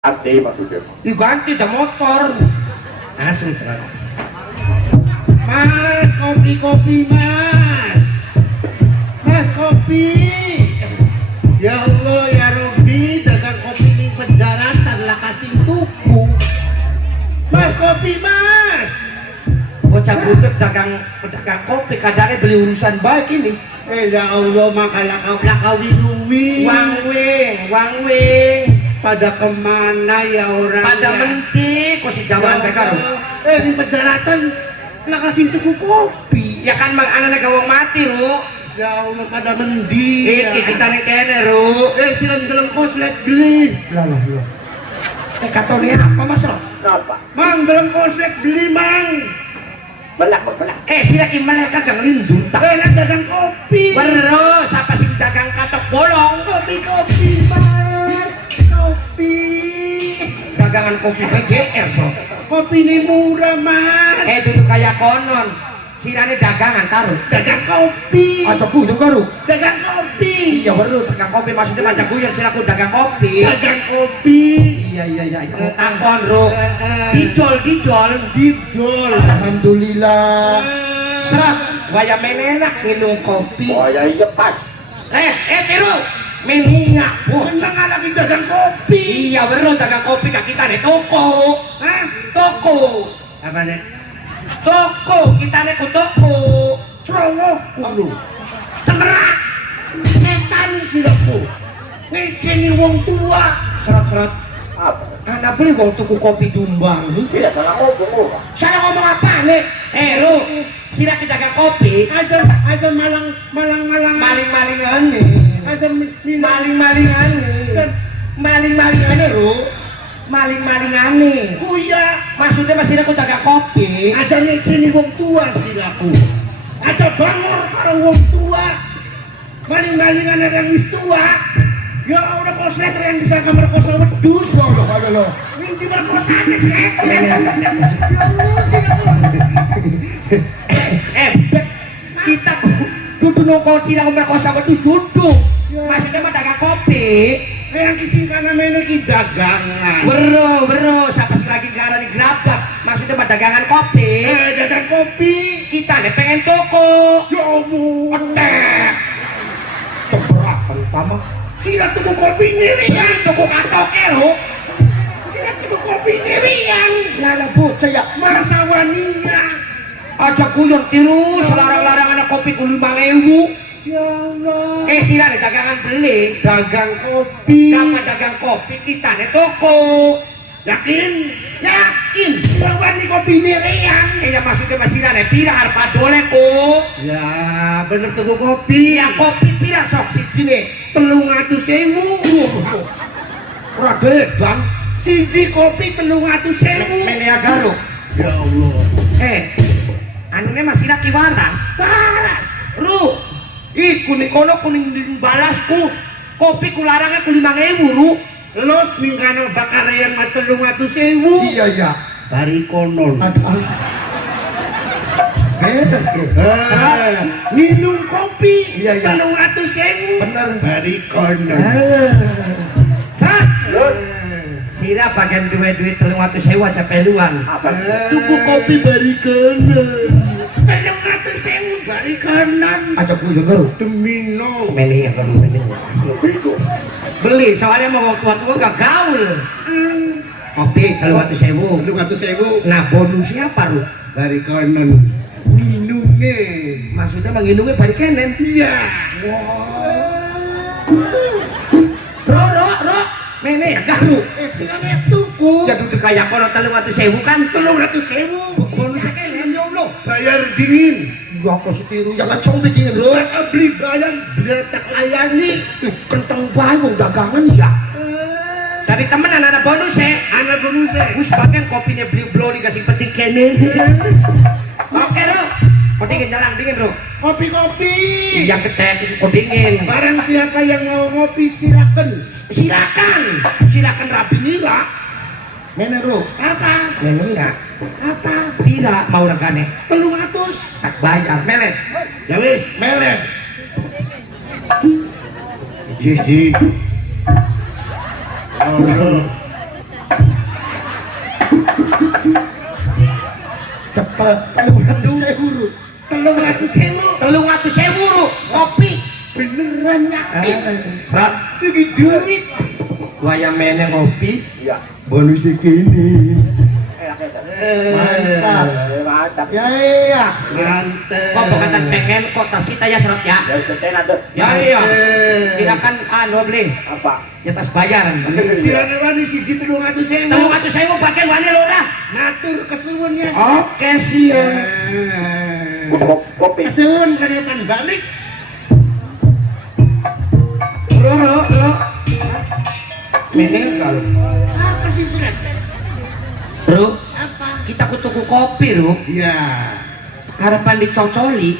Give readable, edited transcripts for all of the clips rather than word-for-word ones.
Ganti maksudnya. Diganti dah motor. Asli sekarang. Mas, kopi mas. Mas kopi. Ya Allah ya Robbi, dagang kopi di penjara tanlah kasih tuku. Mas kopi mas. Bocah budek dagang kopi kadarnya beli urusan baik ini. Ya Allah makalah kau winumi. Wang wing. Pada kemana ya orang? Pada menti, kok si jawaban mereka di penjaratan nak kasih tuku kopi. Ya kan mang anak gawang mati ru. Ya Allah pada mendi. Kita nih kene ru. Silang geleng koslet beli. Lah. Katanya apa mas lo? Apa? Mang geleng koslet beli mang. Belak. Sila kimana kagak lindur tak? Nak dagang kopi. Bero, siapa sih dagang katok bolong? Kopi mas. Kopi dagangan kopi VGR so kopi ini murah mas duduk kayak konon sirane dagangan taruh dagang kopi aja kuyung baru dagang kopi iya baru dagang kopi maksudnya macam kuyung silaku dagang kopi iya takon ro didol alhamdulillah serat waya menenak minum kopi waya iya pas tiru meninga, menang lagi dagang kopi. Iya bener dagang kopi kak kita nih toko. Toko. Apa nih? Toko kita nih ku toko. Cerowoh kudu. Cemerak. Setan silaku. Ngeceni wong tua. Serat. Apa? Anak beli wong tuku kopi Jombang. Tidak salah ngomong. Salah ngomong apa nih? Ru, sila kita dagang kopi. Aja maling aneh. Aja maling-malingan ru maling-malingan kuya maksudnya masih aku dagang kopi aja ngeceni wong tua sedilaku aja bangor karo wong tua maling-malingan yang wis tua ya udah koslet yang bisa kamar kosa wedus loh yang dimerkosanya sih ya Allah sih kita kudu nongkol sila kamar kosa wedus duduk maksudnya mah dagang kopi yang kisingkan namanya ki dagangan bro siapa sih lagi gara di gerabak maksudnya mah dagangan kopi dagang kopi kita nih pengen toko ya Allah otek ceperak pertama sila tuku kopi ngirian tuku katoke lo sila tuku kopi ngirian lala bocah ya masa waninya aja kuyon tiru selarang-larang anak kopi ku 5.000 ya Allah sila nih dagangan beli dagang kopi sama dagang kopi kita nih toko yakin bahwa nih kopi ini riang ya maksudnya masih nih pira harpa dole ko ya bener tuku kopi ya kopi pira sok sini 300.000 radedan siji kopi 300.000 menea garuk ya Allah anunya masih laki waras ru iku nikono kuning balasku kopi kularangnya ku 5.000 ru los mingkano bakarian mah 300.000 iya bari konon beres minum kopi 300.000 bener bari konon sira bagian duit 300.000 aja peluang tuku kopi bari konon 300.000 bari konon aja kuyung garu temino meninya garu meninya beli soalnya mau tua-tua gak gaul kopi 300.000 nah bonusnya apa lu bari konon minumnya maksudnya menginumnya bari kenen iya ro mene ya garu sinane tuku ya duduk kayak kono 300.000 kan 300.000 bonusnya kenen ya Allah bayar dingin gua kok setiru jangan coba dingin lo beli bayar biar tak layani kentang bayu dagangan ya dari temen anak bonusnya gus bagian kopinya beli bloli kasih penting kenen oke ro dingin jalan dingin ro kopi yang ketek kok dingin barang siapa yang mau ngopi silakan rapi nila mene ro apa mene enggak apa pira mau regane 300 tak bayar melet ya wis melet jiji telung atu sewu kopi beneran yakin serat segi duit wayang meneng kopi Iya. bonus segini Enaknya Sat. mantap Mantap. ya iya mantap kok bekatan pengen kok tas kita ya serat ya Ya sudah tenan tuh. ya iya silakan beli Apa? ya tas bayaran sirane wani siji 300.000 telung atu sewu pakai wani lo dah matur kesuwun ya oke siap Kopi. kesuwun karepan balik Ro meneng kalau apa sih surat Ro apa kita kutuku kopi Ro ya harapan dicocoli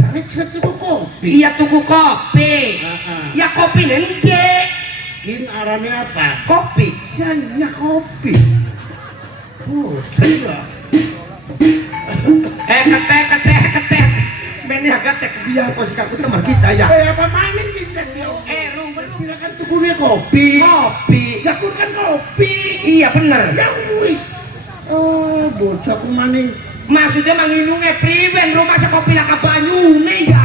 cari satu kopi iya tuku kopi ya kopi nende gin arane apa kopi nyanyi kopi oh saya ketek meni ketek dia pos kaku teman kita ya apa maning sih Ru silakan tukunya kopi kopi ya kun kan kopi iya bener ya wis oh bocah ku maning maksudnya manginungnya priben rumah sekopi laka banyu nih ya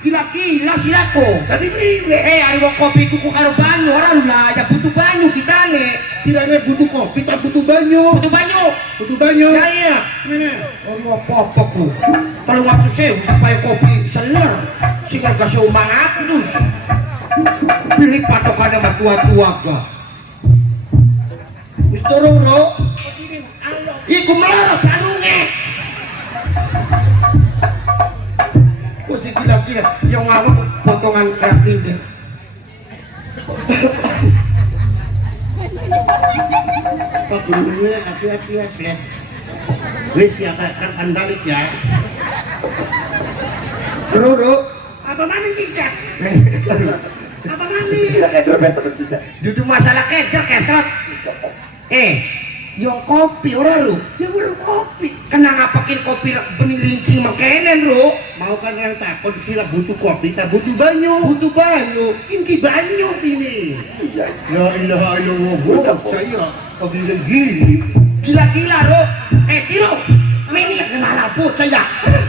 gila-gila silako tadi piye hari wong kopi kuku karo banyu orang lah ya butuh banyu kita nih sirane butuh kopi tak butuh banyu butuh banyu ya iya mana oh apa-apa ku kalau waktu saya supaya kopi seler sehingga kasih umangat terus pilih patokannya sama tua-tua gak wis turun Ro iku melorot sarungnya kok si gila-gila yang ngawak potongan kreatif deh Pak Gunungnya hati-hati ya Seth wis ya kapan balik ya Ro apa mana sih Seth apa mana Tidak kayak dompet terus sisa. duduk masalah keder kesot yang kopi orang lu ya baru kopi kena ngapakin kopi bening rincing makenen Ro mau kan yang takut sila butuh kopi tak butuh banyu ini banyu ini Iya. la ilaha illallah saya pagili-gili gila-gila Ro Tilo meni kenal bocah ya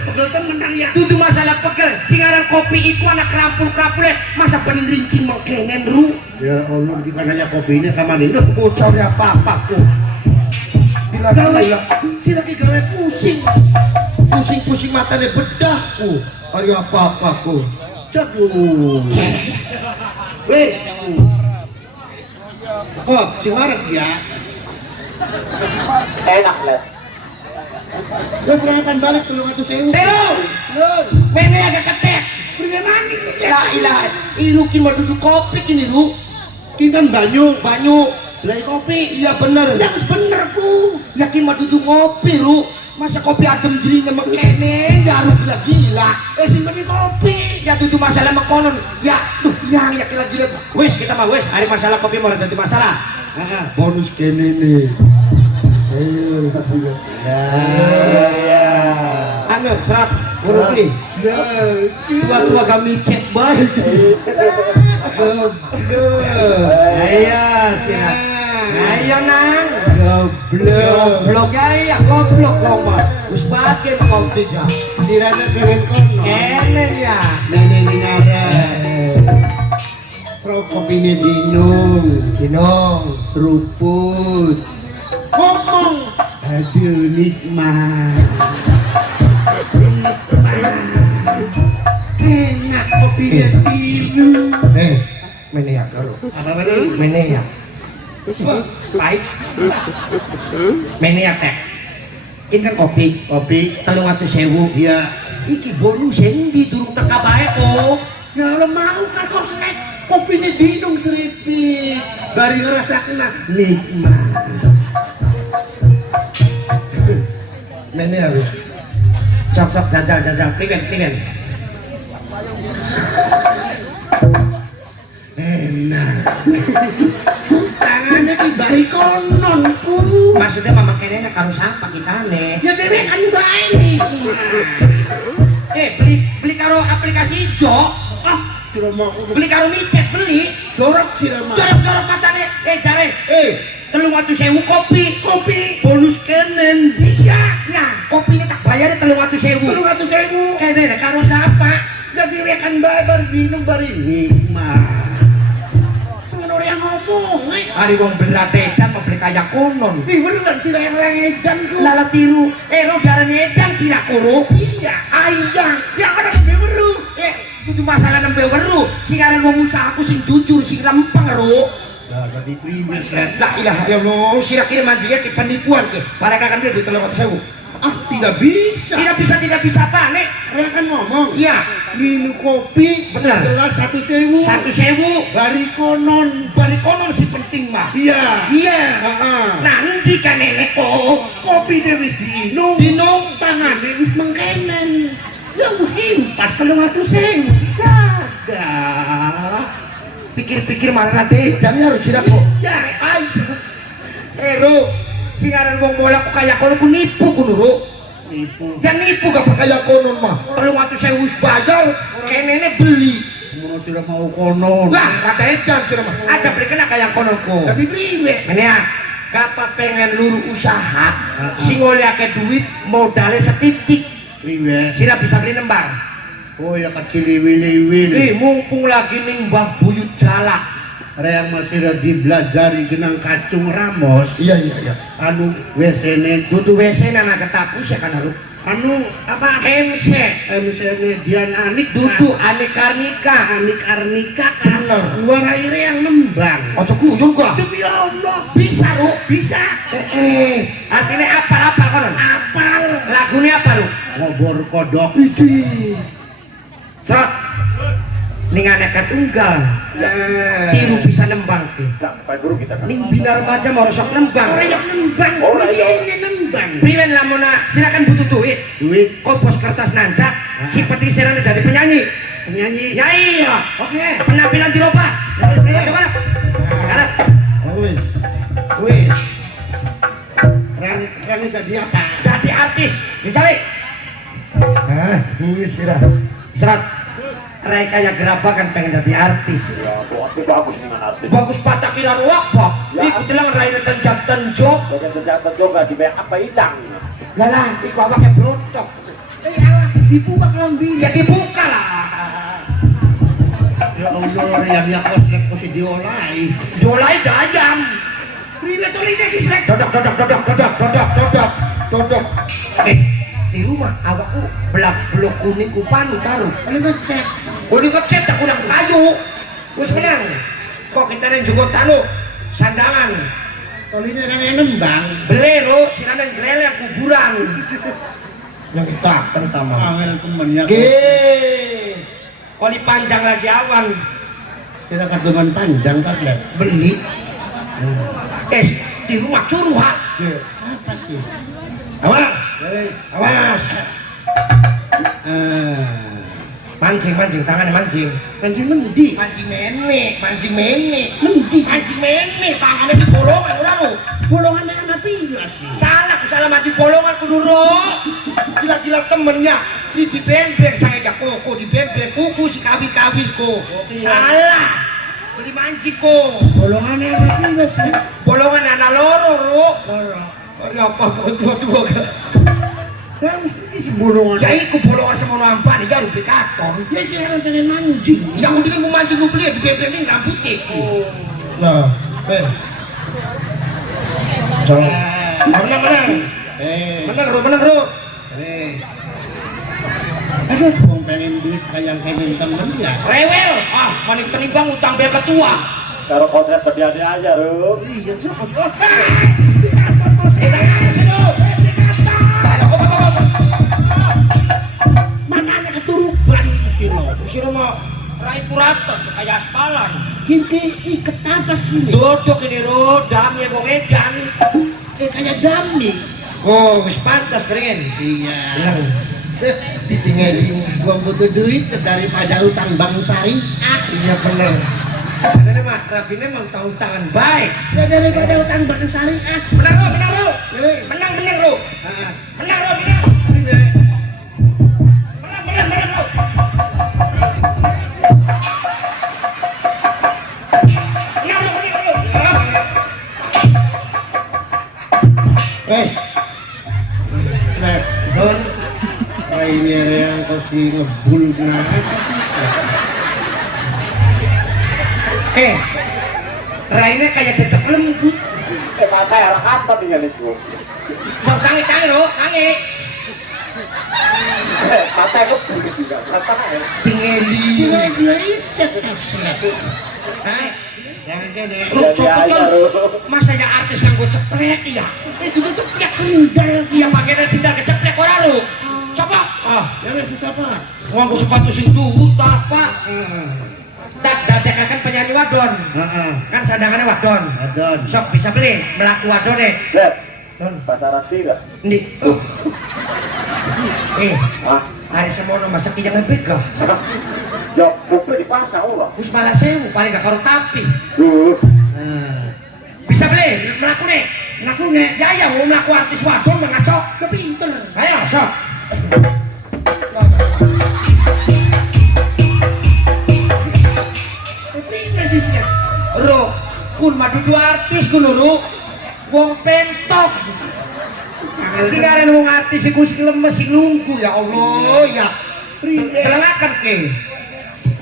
pegel temenan ya dudu masalah pegel singaran kopi itu anak kerampul-kerampul masa bening rincing makenen Ru ya Allah di kananya kopinya kamanin bocah ya apa-apa ku gila-gila sila gawe pusing-pusing matanya bedahku hari apa-apa ku jago wes oh si Marek ya Enak lah. terus akan balik 300.000 Telo mene agak ketek Priwe maning sih la ilaha ilukin mah duduk kopi kini Ru kita banyu beli kopi iya bener yang bener ku yakin mah duduk ngopi Ru masa kopi adem jering emang kene garuk gila-gila sing penting kopi ya duduk masalah mengkonon ya duh yang yakin gila wes kita mah wes hari masalah kopi mau jadi masalah bonus kene nih ayo kasih ya anu serat urut beli tua-tua kami cek baik ayo siap ayo nang goblok ya goblok ngomong wis bagian kopi ya dirana pengen kono kenen ya nene ngara serok kopinya dinong seruput ngomong aduh nikmat enak kopinya dinong mene ya karo apa tadi mene ya baik mene ya teh ini kan kopi 300.000 iya iki bonus yang di durung teka bae oh ya Allah mau kan kau snack kopinya dinong seripit bari ngerasa kena nikmat mene ya sok jajal priben enak tangannya di bari konon ku maksudnya mama kene karo siapa kita nih ya dewe kan bae nikmat beli karo aplikasi hijau sira mau beli karo micet beli jorok sira mau jorok matane jare 300.000 kopi. Kopi. Bonus kenen. Iya. Nah, kopinya tak bayar 300.000. 300.000. Kene karo siapa? Jadi rekan babar minum bari nikmat. Semono yang ngomong. Hari wong berat edan membeli kaya konon. Ih beneran sih yang edan ku. Lala tiru. Lo darane edan sila kuru. Iya. Ayang. Ya kan nembe weru. Itu masalah nembe weru. Sing aran wong usahaku sing jujur, sing lempeng ro. Lah dadi priwes lah. La ilaha illallah. Sira kira manjingnya ke penipuan ke. Mereka kan dia duit 300.000. Ah tidak bisa. Tidak bisa apa nek? Rekan ngomong. Iya. Minum kopi Bener. gelas 1.000. 1.000. Bari konon. Bari konon si penting mah. Iya. Iya. Heeh. Nanti kan nenek kok. Kopi dia wis diinum. Dinong Tangan wis mengkenen. Ya mesti pas 300.000. Kagak. Pikir-pikir marah deh, jamnya harus sira kok. Ya Aja. Ro, sing aran wong mola ku kaya kono ku nipu ku Ro. nipu. Yang nipu gak kaya kono mah. 300.000 wis bayar, kenene beli. Semono sira mau konon. Lah, kata edan sira mah. Aja beli kena kaya kono ku. Dadi priwe? Ini ya, kapa pengen luru usaha, sing oleh akeh duit modalnya setitik. Priwe? Sira bisa beli lembar. Oh ya kecil liwil-liwil. Mumpung lagi ning Mbah Buyut Jalak. Reang masih dibelajari genang kacung ramos. Iya. Anu WC-ne Dudu WC nana ketaku sih kan harus. anu apa? MC. MC-ne Dian Anik Dudu Anik Karnika. Anik Arnika Bener. luar air yang nembang. Ojo kuyung gua. Demi Allah Bisa Ru. bisa. Artinya apa konon? Apal Lagunya apa Ru? ngobor kodok. Idi. Serot. Ningane ketunggal. Tiru bisa nembang tuh. Sampai dulu kita kan. Ning bina remaja mau sok nembang. Orang yang nembang. Orang yang- Ini nembang. Priwen lamona silakan butuh duit. Duit Kompos kertas nancak. Si peti serana dari penyanyi. penyanyi. Ya iya. Oke. Penampilan dirubah. Ayo mana? Mana? Wis. Wis. Rang tadi apa? Jadi artis. Dicari. Wis sirah. Serat. Rai kayak gerabakan pengen jadi artis. Ya, buat bagus dengan artis. Bagus patah kira apa? Ya. Ikut bilang Rai tenjok. Bagian tercatat juga di bank apa hilang. Lah, iku awaknya blotok. Alah, dibuka kelambi. Ya dibuka lah. Ya Allah, yang kos diolai. Dolai dayam. Priwe tolinya kislek. Dodok. Di rumah awakku belak kuning kupanu taruh. Ini ngecek. Udah ngecet aku nang kayu. Wis menang. Kok kita nang juga tanu sandangan. Tolinya kan yang nembang. Beli lo, sirana gelele yang kuburan. Yang kita pertama. Angel temennya. Kali panjang lagi awan. Kira katungan panjang kan lihat. Beli. Di rumah curhat. Apa sih? Awas, Wes. awas. Mancing, tangannya mancing. Kancing mendi. Mancing mene. Mendi. Mancing mene, tangannya di bolongan udah lo. Bolongan dengan api sih. Salah mancing bolongan kudu ro. Gila temennya. Di bembeng saya aja koko di bembeng kuku si kawi ko. Salah. Beli mancing ko. Bolongan dengan api sih. Bolongan anak loro ro. Apa tua kan? Ya mesti si bolongan. Ya iku bolongan semono ampan ya rupi katon. Ya jangan pengen mancing. Yang udah mau mancing gue beli di bebek ini rambut iki. Nah, Menang bro. Aduh, mau pengen duit kayak temen ya. Rewel, manik tenimbang utang bebek tua. Kalau konsep berdiadi aja, Rum. Iya, matanya keturuban Sino mau rai purata kayak aspalan. Gini ikat kapas ini. Dodok ini ro, damnya wong edan. Kayak dami. Oh, wis pantas keren. Iya. Bilang, Ditinggal gua butuh duit daripada utang bank syariah. iya bener. Karena mah Rabine mau tahu tangan baik. Ya daripada utang bank syariah. Menang ro. Wes. Menang ro. Ah, Menang ro, menang. ini Menang ro. Wes. Slep. Don. Ini yang kasih ngebul kenapa sih? Raine kayak dedek lembut. Mata ya apa nih yang itu? Cok tangi ro, tangi. Mata itu juga. Mata ya. Tingeli. Gila icet slep. Jangan kene. Ru cokot masa ya artis nganggo ceplek iya. Juga ceplek sendal. Iya pakaian sendal keceplek ora ru. Coba. Ya wes coba. Nganggo sepatu sing duhut Pak. Tak dadekaken penyanyi wadon. Kan sandangannya wadon. Wadon. Sok bisa beli melaku wadon deh. Lihat. Pasaran tiga. Ndi. Hari semono masak yang ngebega. Jok, buku di pasar ulah. Wis malah sewu paling gak karo tapi. Bisa beli melaku nih. Ngaku nek. Ya mau melaku artis wadon mengacok. Kepinter. Ayo sok. Ro, kun madu dua artis kun ro. Wong pentok. Sekarang wong artis iku sing lemes sing lungguh ya Allah ya. Telangaken ke.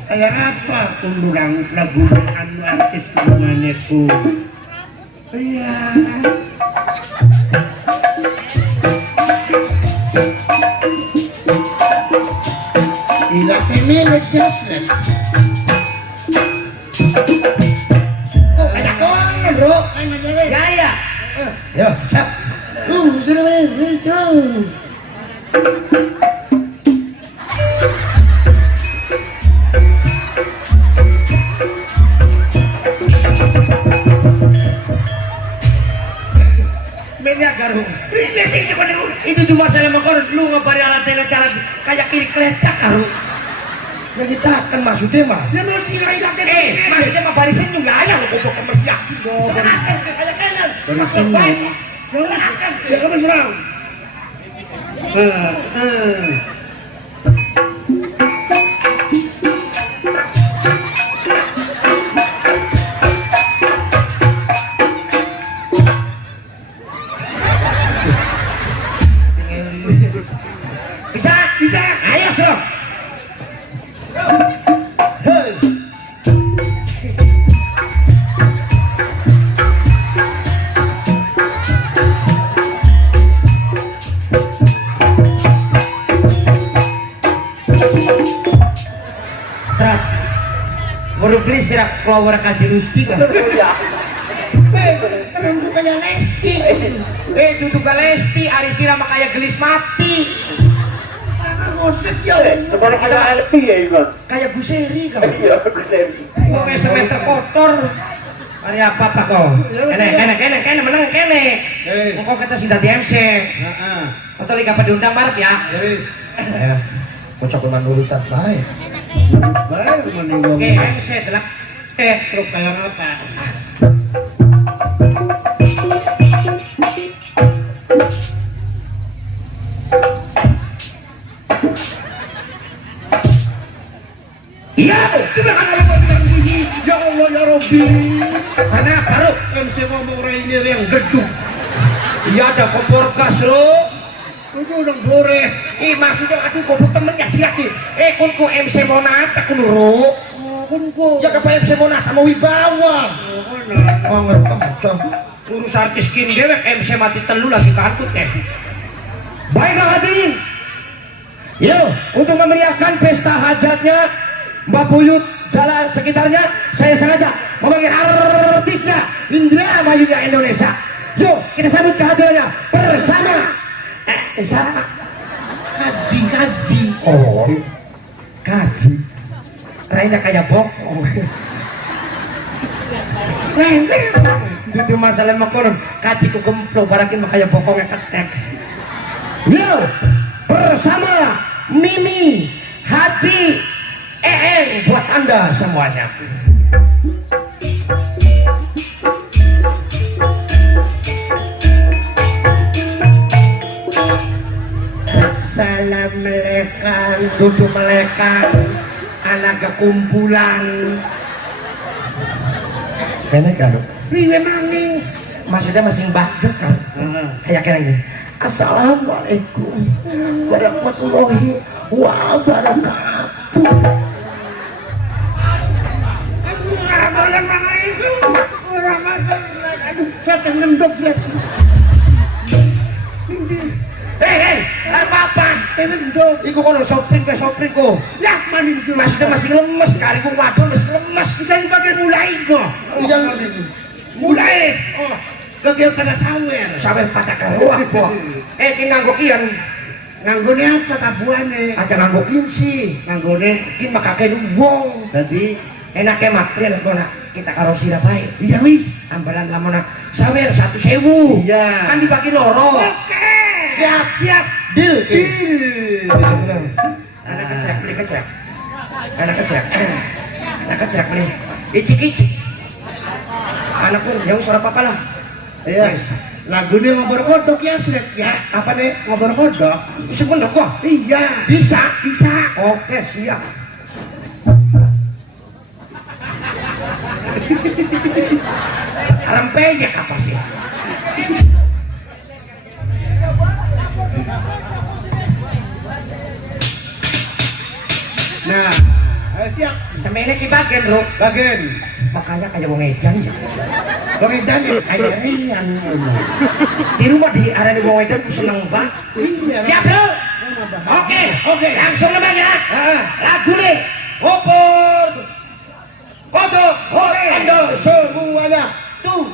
Kayak apa tundurang lagu anu artis kemaneku. Iya. Ila pemilik jaslet. Kayak kongen bro. Ya ya. Yo, siap. Sudah balik. Media garu. Itu cuma saya makan lu ngabari alat jalan kayak kiri keletak garu. Ya kita akan maksudnya mah. Ya masih lain lagi. Maksudnya mah barisin juga ayah lu kok ke masjid. Barisin. Ya kamu serang. Bisa. Ayo sok. Baru beli sirak flower kaji Rusti kan? Iya. Keren tuh kayak Lesti. Duduk ke Lesti, Ari Sirama kayak gelis mati. Koset ya. Sebenarnya kayak LP ya Iwan. Kayak Bu Seri kan? Iya, bisa. Kok semeter kotor. Hari apa kau? Kene menang kene. Kok kata sih dari MC. Atau liga diundang Maret ya? Yes. Kocok teman dulu tak baik. Baik menunggu. Oke, MC telah. Seruk kayak apa? Iya, Sudah kan ada bilang bunyi. Ya Allah ya Robbi. mana baru? MC ngomong ini yang gedung. Iya ada kompor gas lo. Itu udah bore. Maksudnya aduh kau temennya siap nih. Kunku MC Monata kunuru. Kunku. Ya kapa MC Monata mau wibawa. Oh ngerti. Urus artis kin dewek MC mati telu lagi kantut Baiklah hadirin. Yo, untuk memeriahkan pesta hajatnya Mbak Buyut jalan sekitarnya, saya sengaja memanggil artisnya Indra Mayunya Indonesia. Yo, kita sambut kehadirannya bersama siapa? Kaji. Oh, kaji. Raina kayak bokong. Itu masalah makonon. Kaji ku gemplo barakin makanya bokongnya ketek. Yo, bersama Mimi, Haji, buat Anda semuanya. Assalamualaikum. Duduk melekan, anak kekumpulan. Kene karo. Priwe maning maksudnya masih budget kan? Kayak gini. Assalamualaikum warahmatullahi wabarakatuh. Assalamualaikum warahmatullahi. Aduh, saya ngendok saya. Apa? Ngendok. Iku kono shopping ko. Ya, maning Maksudnya masih lemes, kali ku wadon masih lemes. saya pakai mulai kok. Mulai. Oh, kegiatan sawer. Sampai patah karuah po. Ki nganggo kian. Nganggone apa tabuane? Aja nganggo kian sih. Nganggone Ki makake wong. tadi Enake mapril kona kita karo sira bae. iya wis. Ambalan lamona sawer 1.000. Iya. Kan dibagi loro. Oke. Siap. Deal. Anak kecek. Anak kecek beli. Icik. Anak pun jauh suara papa lah. Iya. Lagunya ngobrol kodok ya, Sret ya. Apa nih? Ngobrol kodok. Sebenarnya kok. Iya. Bisa. Bisa. Oke, siap. Rempeyek apa sih? Nah, siap. Semene ki bagian, Bro. Bagian. Makanya kayak wong edan ya. Bang Edan kayak Rian. Di rumah di arena wong edan ku seneng banget. Iya. Siap, Bro. Oke. Langsung nebang ya. Lagu nih. Opor. Kodok. Oke. Ando semuanya. Tuh.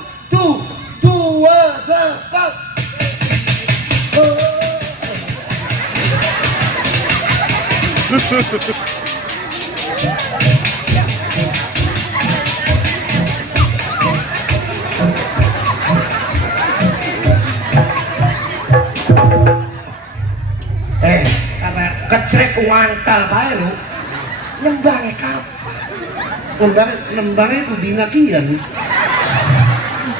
Kecrek uantal bae lu. Nembange kapan? Nembangnya kudina kian.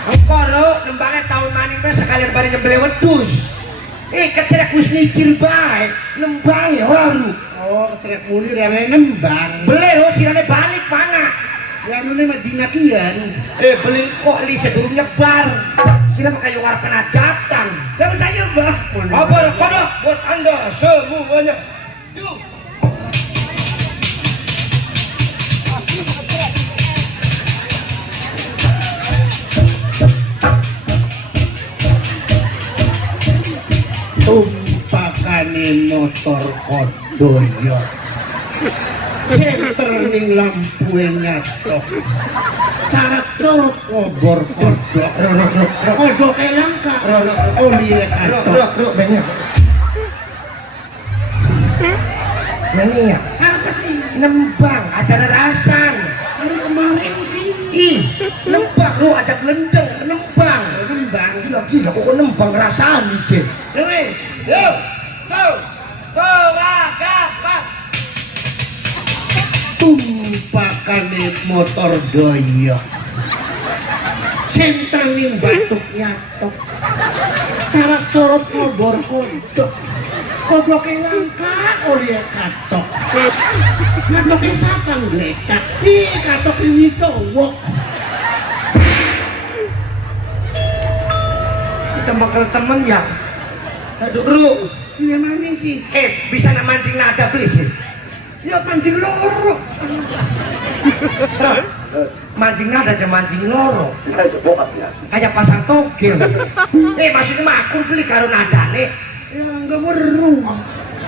Engko lho, nembange tahun maning bae sekalian bari nyembelih wedhus. Kecrek wis nyicil bae. Nembange ora lu. Oh, kecerek muli rene nembang. Beli lho sirane balik mana? Ya nune mah dina kian. Beli kok li sedurung nyebar. Sila kayu ngarep penajatan. Dan saya bah. Apa kodok buat Anda semuanya. Yuk. Tumpakane motor kodoyo. Senter ning lampu nyatok. Cara corot obor kodok. Kodok langka. Oli katok. Banyak. Nanya. Apa sih? Nembang acara rasan. Hari kemarin sih. Nembang lu ajak lendeng, nembang. Nembang. Gila kok nembang rasaan nih, Wes. Yo. Wagapan. Tumpakane motor doyok. Senter ning batuk nyatok. Cara corot ngobor kodok. Kodoknya langka oleh katok. Katoknya siapa ngeletak? Katok ini cowok. Kita bakal temen ya. Aduh, Ru. Ini mana sih? Bisa nak mancing nada please. Ya pancing loro. Mancing nada aja mancing loro. Itu bokap ya. Kayak pasar togel. Maksudnya mah aku beli karo nada nih. Ya enggak weru.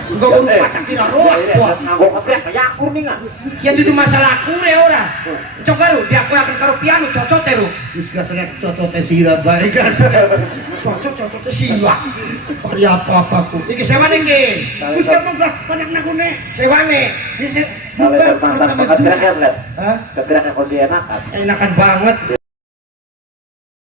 Enggak urut patah kira roak buat. Nganggo ketrek kayak akur nih nggak? Yang itu masalah aku ya ora. Coba lu dia aku akan karo piano cocok teh lu. Wis gasnya cocok teh sira bae gas. Cocok teh siwa. Pari apa ku. Iki sewane iki. Wis kemunggah panak nakune. Sewane. Iki Kalau itu mantap ketrek ya, Slet. Hah? Ketrek yang masih enak kan? Enakan banget.